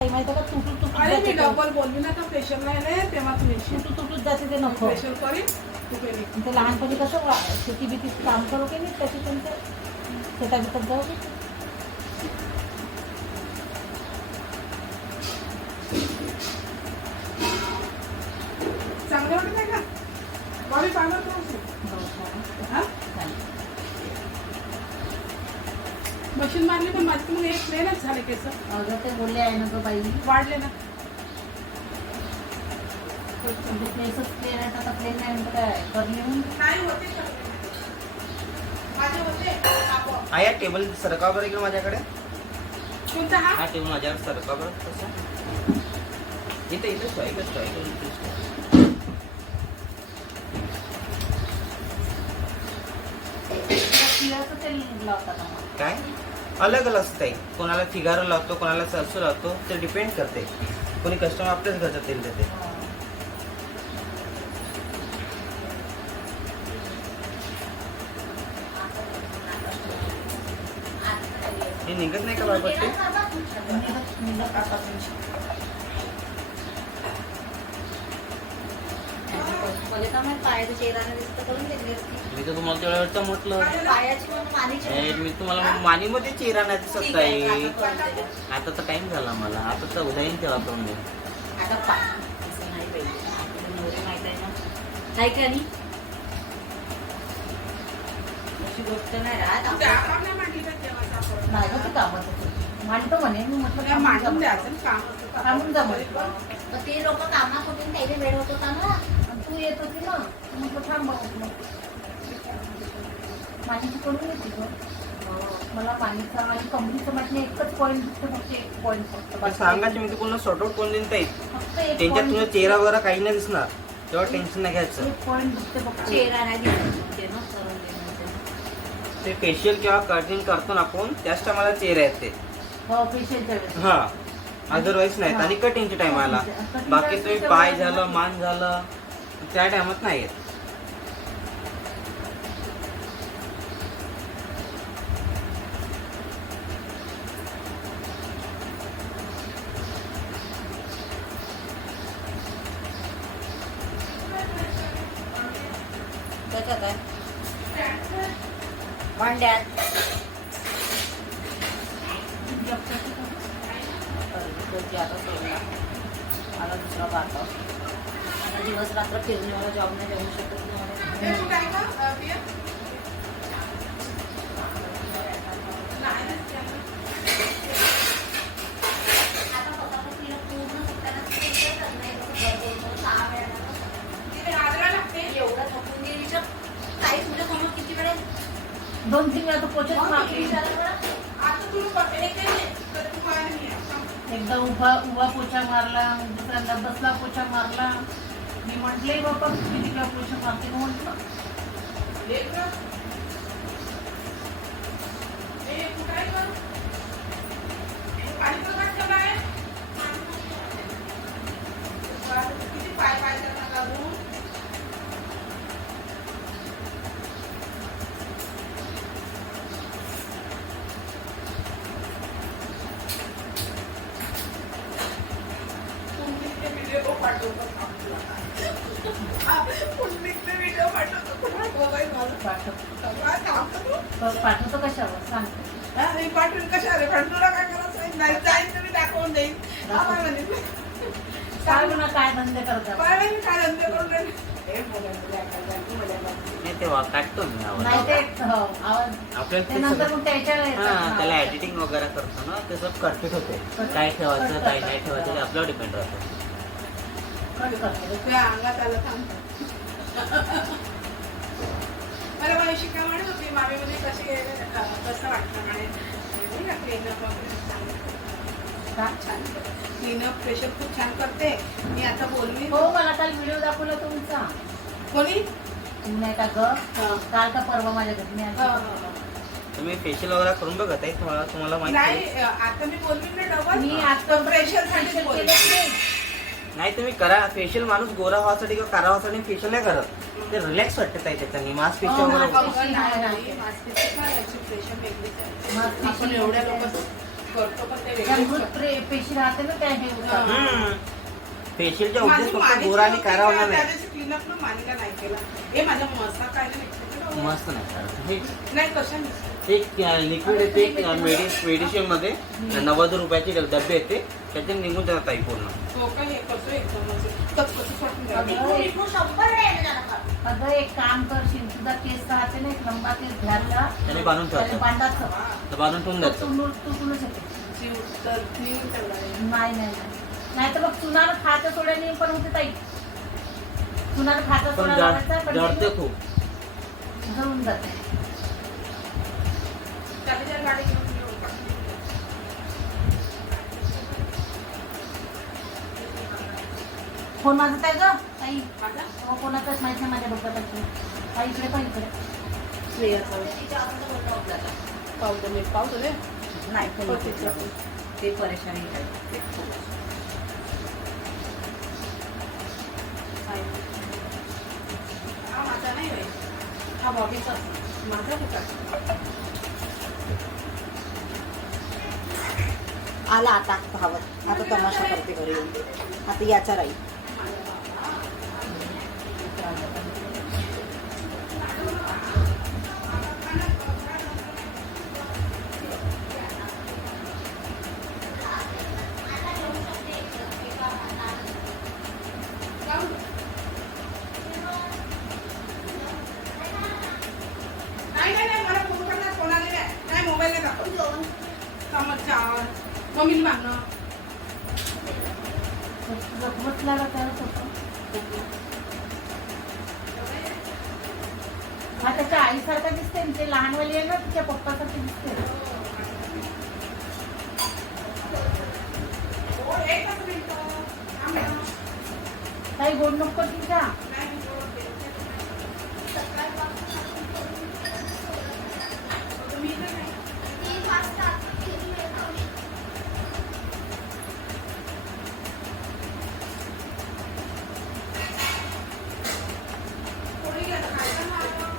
माहिती का तुटून अरे मी डबल बोलली ना का फेशियल नाही तेव्हा तुम्ही तुटून जाते ते नको. फेशियल करीन तू केली ते लहानपणी कसं शेती बिती काम करू की नाही त्याची पण ते शेता बितात जाऊ की चांगले वाटत नाही का बॉडी पाहणार मशीन मारली पण माझी मग एक प्लेनच झाले केस अगं ते बोलले आहे ना गं बाई वाढले ना प्लेसच प्लेन आहे आता प्लेन नाही म्हणतो काय करली नाही होते माझे होते हा या टेबल सरका बरं इकडे माझ्याकडे. कोणता हा हा टेबल माझ्याकडे सरका बरं कसं इथे इथे स्ट्राईक तिळाचं तेल लावतात आम्हाला. काय अलग अलग असतं. कोणाला फिगारो लावतो कोणाला सरसो लावतो ते डिपेंड करते. कोणी कस्टमर आपल्याच घरचं तेल देते. हे निघत नाही का बाबा ते पायाचं चेहरा दिसतं करून घेतली असती. मी तर तुम्हाला तेवढ्या वेळचं म्हटलं पायाची पण मानेची मी तुम्हाला मानीमध्ये चेहरा नाही दिसत आहे. आता तर टाइम झाला मला. आता तर उद्याही तेव्हा करून दे. आता पाय असं नाही पाहिजे आपल्याला नवरे माहित आहे ना काय का नाही अशी गोष्ट नाही राहत आराम नाही मांडली का तेव्हाच आपण नाही गं, ते कामाचं मांडतो म्हणे मी म्हटलं मांडून द्यायचं ना, काम असतं. थांबून जा म्हटलं. तर ते लोक कामात होते त्याला वेळ होत होता ना आणि तू येत होती ना तर म्हटलं थांब म्हटलं पाणीची करून येते गं मला पाणीचा आणि कंपनीचं म्हटलं एकच पॉईंट दिसतं फक्त एक पॉईंट फक्त पण सांगायचे मी तुम्हाला सॉर्ट आउट कोण देत आहेत. फक्त एक त्यांच्यात point तुझा चेहरा वगैरे काही नाही दिसणार. तेव्हा टेन्शन नाही घ्यायचं. एक पॉईंट दिसते फक्त चेहरा नाही दिसत ना करून देण्याचं ते फेशियल किंवा कटिंग करतो ना आपण त्याच टायमाला चेहरा येते. हो फेशियलच्या वेळेस हा अदरवाईज नाहीत. आणि कटिंगच्या टायमाला बाकी तुम्ही पाय झालं मान झालं त्या टायमात नाही येत. त्याच्यात आहे भांड्यात आता सोडला मला दुसरा बाता आता दिवस रात्र फिरणे मला जॉब नाही जाऊ शकत ते कुठं आहे का, पिया? नाही ना, तिथे आजरा लागते. एवढं थकून गेली काही तुझ्या समोर किती वेळ 2-3 वेळा तू पोचत मागली आता तू पकडे केले तर तू काय नाही आहे. एकदा उभा पोछा मारला दुसऱ्यांदा बसला पोछा मारला मी म्हटले बाबा किती वेळा पोछा मारते मग म्हटलं लेट कर. ए, तू काय कर? पाणी पण काय ठेवलं आहे? किती पाय पाय करणार लागून? पुंडलिकचे व्हिडिओ पाठवतो पाठवतो कशावर सांगतो मी पाठवून कशा रे पण तुला काय करायचं नाही जाईन तुम्ही दाखवून देईन काय म्हणा काय धंदे करतात काय धंदे करून नाही तेव्हा काढतो मी आवाज. नाही ते हो, आवाज आपल्याला ते ते नंतर सगळं- मग त्याच्या हा त्याला एडिटिंग वगैरे करतो ना ते सब करेक्ट होते. काय ठेवायचं काय नाही ठेवायचं ते आपल्यावर डिपेंड राहतं. त्या अंगात आलं थांब मला माझी काय म्हणत होती मामीमध्ये कसं वाटतं म्हणे क्लीनअप छान क्लीनअप फेशियल खूप छान करते. मी आता बोलली हो मला काल व्हिडिओ दाखवला तुमचा कोणी तू नाही का ग काल का परवा माझ्या घरी मी आली. तुम्ही फेशियल वगैरे करून बघत आहे तुम्हाला माहिती आहे? नाही आता मी बोलली ना डबल मी आता फेशियल साठी केलंच बोलली नाही. नाही तुम्ही करा फेशियल. माणूस गोरा व्हासाठी किंवा कारा व्हासाठी फेशियल नाही करत. ते रिलॅक्स वाटत आहे त्याच्याने मास्क फेशियल वगैरे आपण एवढ्या लोक करतो पण ते त्या वेगळंच मृत पेशी राहते ना त्या हे होतात. फेशियलच्या माझी उद्देश फक्त मालिका गोरा आणि होती कारा का, होणार त्या नाही. दिवशी क्लीनअप न मालिका नाही केला. हे माझ्या मसा काय मस्त नाही कारण हे नाही कशाने एक लिक्विड येते मेडिसिन मध्ये 90 रुपयाचे डबे येते त्याचे निघून जातात ताई पूर्ण. तो काय हे कसं एकदम कचकच वाटून जातं. अगं एक काम करशील, तुझा केस राहते ना एक लंबा केस घ्यायला त्याने बांधून त्याने ठेवतो बांधायचं. तर बांधून ठेवून तो द्यायचं. तुटू शकते. जीव तर निघून ठेवला आहे. नाही नाही तर मग चुनानं खायच्या सोड्याने पण होते ताई. चुनानं खायचा पण सोडा लावायचा पण जळते खूप. जळून जाते. त्याच्या गाडी घेऊन येऊ. फोन माझा काय ग ताई? माझा हो, कोणाचाच माहित नाही माझ्या डोक्यात. ताई इकडे पण इकडे श्रेयाचा पावडर मीठ पावडर आहे. नाही हो, फोन ठीक आहे. ते परेशानी आहे. हा माझा नाही होय. हा बॉबीचा माझा कुठं आला आता धावत. आता तमाशा करते घरी येऊन. आता याचा राहील. नाही मला फोन करणार कोणाला नाही मोबाईल नाही दाखव समोरच्या मम्मीला मागणं जखमतल्याला करत होतो. हा त्याच्या आईसारखा दिसते ना, ते लहानवाली आहे ना तिच्या पप्पासारखी दिसते. हो एकच मिनिट थांब ना. काही गोड नको तिच्या. नाही मी बोलते. तुम्ही इकडे नाही. कोणी गेलं खायचं ना आता?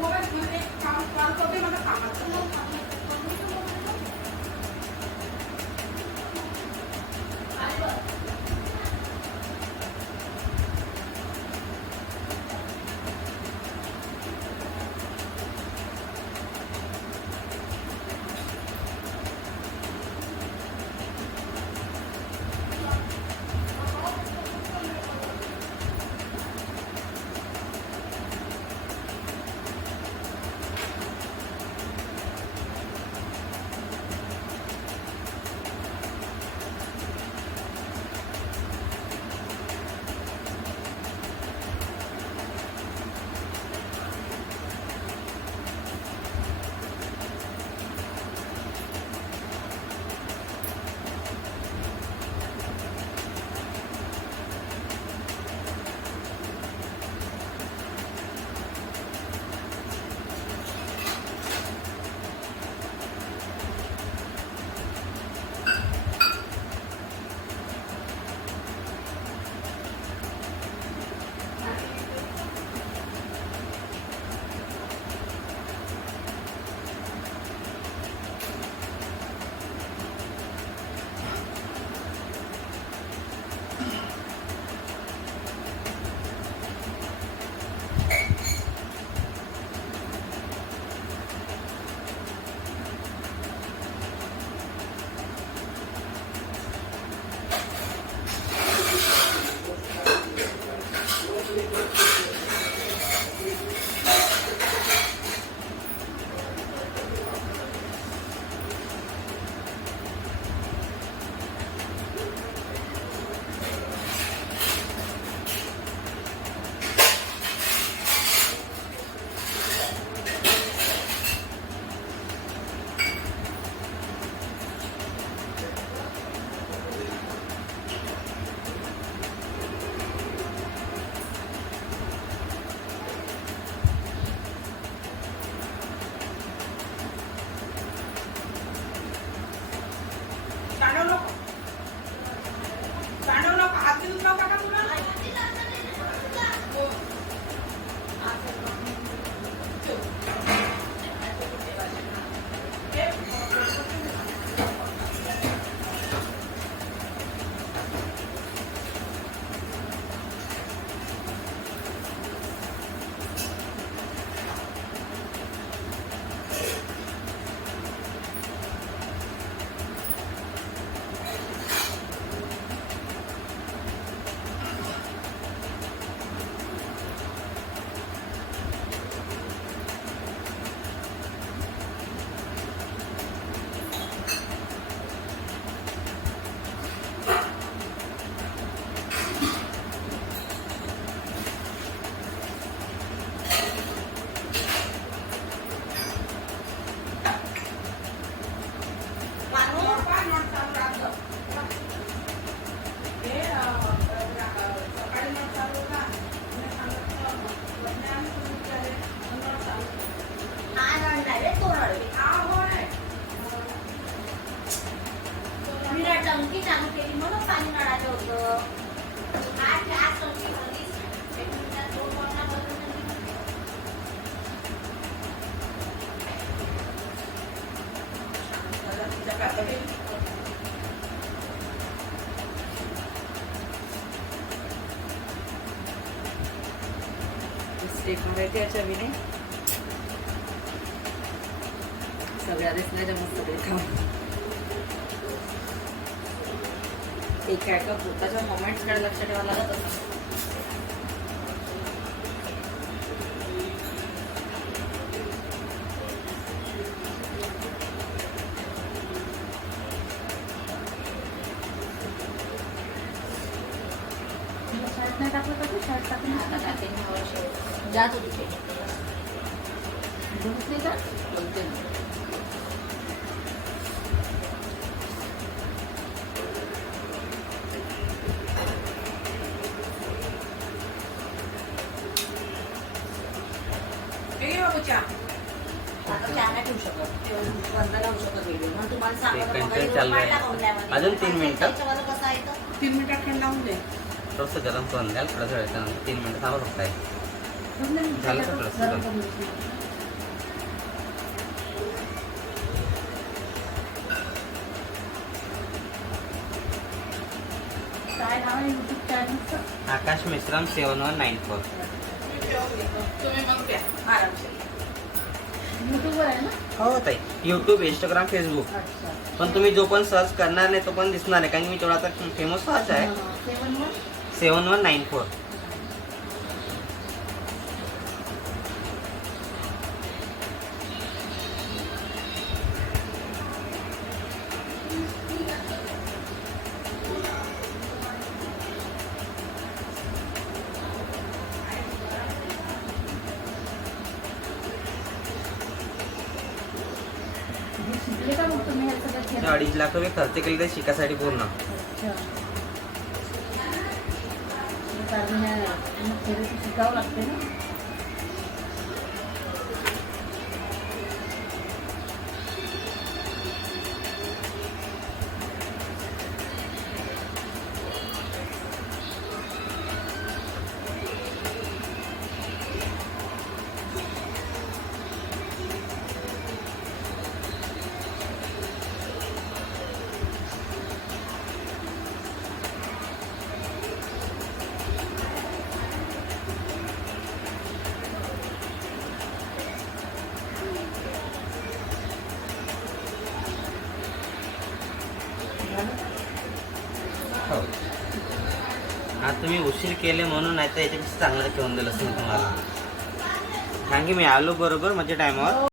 मोबाईल घेऊन एक काम करते मला कामाचं. टेक्नॉलॉजी चवीने सगळ्या दिसल्या मस्त सगळे खाऊन एका एका पोटाच्या मोमेंट्सकडे लक्ष ठेवावं लागत असतं. शाळेत नाही टाकलं का तू? शाळेत टाकून आता काय ते वर्ष जात होती ते बघत नाही का? बोलते ना. हे घे बाबू चहा. आता चहा नाही ठेवू शकत ते बंद राहू शकत व्हिडिओ म्हणून तुम्हाला ते सांगतो content चालू आहे. अजून 3 मिनिटं. कसं आहे तर 3 मिनिटात थंड लावून दे. थोडंसं गरम करून द्याल थोडं वेळानंतर 3 मिनिटं थांबा फक्त आहे. बघ ना, झालं का त्याच्यातच थोडंसं? गरम करून घेतलं. काय नाव आहे युट्यूब चॅनलचं? आकाश मिश्रम 7194. मी ठेवून घेतो. तुम्ही मग द्या आरामशीर. युट्यूबवर आहे ना? हो ताई यूट्यूब इंस्टाग्राम फेसबुक अच्छा. पण तुम्ही जो पण सर्च करणार नाही तो पण दिसणार आहे कारण की मी तेवढा आता फेमस सर्च आहे 7 7194. शिकले का मग तुम्ही हे सगळं हे केलं? 2.5 लाख रुपये खर्च केले ते शिकासाठी पूर्ण. अच्छा. हे कारण मग थेरपी शिकावं लागते ना. हो आता तुम्ही उशीर केले म्हणून नाही तर याच्यापेक्षा चांगलं ठेवून दिलं असतं मी तुम्हाला कारण की मी आलो बरोबर माझ्या टायमावर.